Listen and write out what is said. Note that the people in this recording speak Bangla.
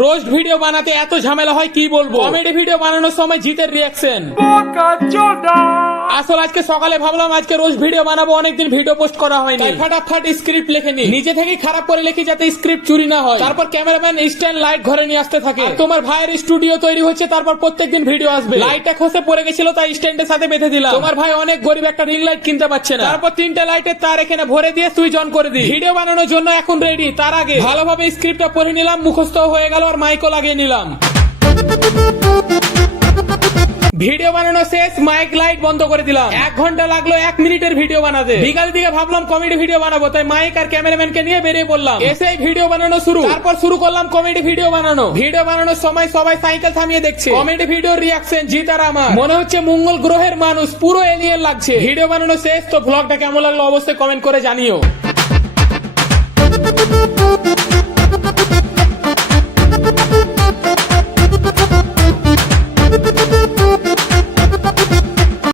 রোস্ট ভিডিও বানাতে এত ঝামেলা হয় কি বলবো। কমেডি ভিডিও বানানোর সময় জিতের রিয়াকশন। আসলে আজকে সকালে ভাবলাম আজকে রোস্ট ভিডিও বানাবো, অনেকদিন ভিডিও পোস্ট করা হয়নি। ফটাফট স্ক্রিপ্ট লিখে নি, নিজে থেকে খারাপ করে লিখি যাতে স্ক্রিপ্ট চুরি না হয়। তারপর ক্যামেরাম্যান স্ট্যান্ড লাইট ঘরে নিয়ে আসতে থাকে। তোমার ভাইয়ের স্টুডিও তৈরি হচ্ছে, তারপর প্রত্যেকদিন ভিডিও আসবে। লাইটটা খসে পড়ে গেছিল, তাই স্ট্যান্ডের সাথে বেঁধে দিলাম। তোমার ভাই অনেক গরিব, একটা রিং লাইট কিনতে পারছে না। তারপর 3টে লাইটের তার এখানে ভরে দিয়ে সুইচ অন করে দিই। ভিডিও বানানোর জন্য এখন রেডি। তার আগে ভালোভাবে স্ক্রিপ্টটা পড়ে নিলাম, মুখস্থ হয়ে গেল, আর মাইকও লাগিয়ে নিলাম। ভিডিও বানানো শেষ, মাইক লাইট বন্ধ করে দিলাম। 1 ঘন্টা লাগলো 1 মিনিটের ভিডিও বানাতে। বিকাল দিকে ভাবলাম কমেডি ভিডিও বানাবো, তাই মাইক আর ক্যামেরাম্যানকে নিয়ে বেরিয়ে পড়লাম। এসেই ভিডিও বানানো শুরু। তারপর শুরু করলাম কমেডি ভিডিও বানানো। ভিডিও বানানোর সময় সবাই সাইকেল থামিয়ে দেখছে। কমেডি ভিডিওর রিয়াকশন জিত আর আমার। মনে হচ্ছে মঙ্গল গ্রহের মানুষ, পুরো এলিয়েন লাগছে। ভিডিও বানানো শেষ। তো ব্লগটা কেমন লাগলো অবশ্যই কমেন্ট করে জানিও।